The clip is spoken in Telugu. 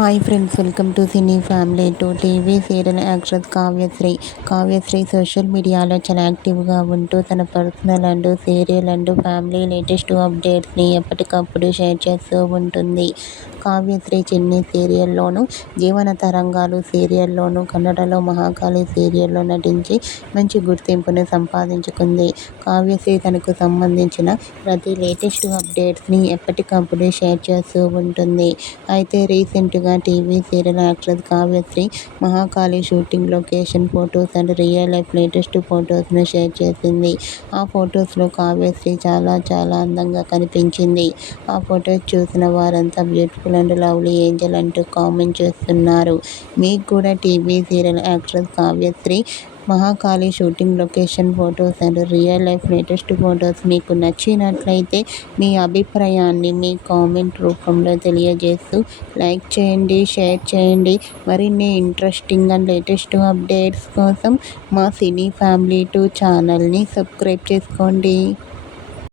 Hi friends, welcome to cine family to TV serial actress Kavyasri social మీడియాలో చాలా యాక్టివ్గా ఉంటూ తన personal and serial and family latest అప్డేట్స్ని ఎప్పటికప్పుడు షేర్ చేస్తూ ఉంటుంది. కావ్యశ్రీ చిన్ని సీరియల్లోనూ, జీవన తరంగాలు సీరియల్లోనూ, కన్నడలో మహాకాళి సీరియల్లో నటించి మంచి గుర్తింపును సంపాదించుకుంది. కావ్యశ్రీ తనకు సంబంధించిన ప్రతి లేటెస్ట్ అప్డేట్స్ని ఎప్పటికప్పుడు షేర్ చేస్తూ ఉంటుంది. అయితే రీసెంట్గా TV serial actress Kavyasri Mahakali shooting location photos and real life latest ఫొటోస్ను షేర్ చేసింది. ఆ ఫొటోస్లో కావ్యశ్రీ చాలా అందంగా కనిపించింది. ఆ ఫొటోస్ చూసిన వారంతా బ్యూటిఫుల్ అండ్ లవ్లీ ఏంజల్ అంటూ కామెంట్ చేస్తున్నారు. మీకు కూడా TV serial actress Kavyasri Mahakali shooting location photos and real life latest photos మీకు నచ్చినట్లయితే మీ అభిప్రాయాన్ని మీ కామెంట్ రూపంలో తెలియజేస్తూ లైక్ చేయండి, షేర్ చేయండి. మరిన్ని ఇంట్రెస్టింగ్ అండ్ లేటెస్ట్ అప్డేట్స్ కోసం మా సినీ ఫ్యామిలీ 2 ఛానల్ని సబ్స్క్రైబ్ చేసుకోండి.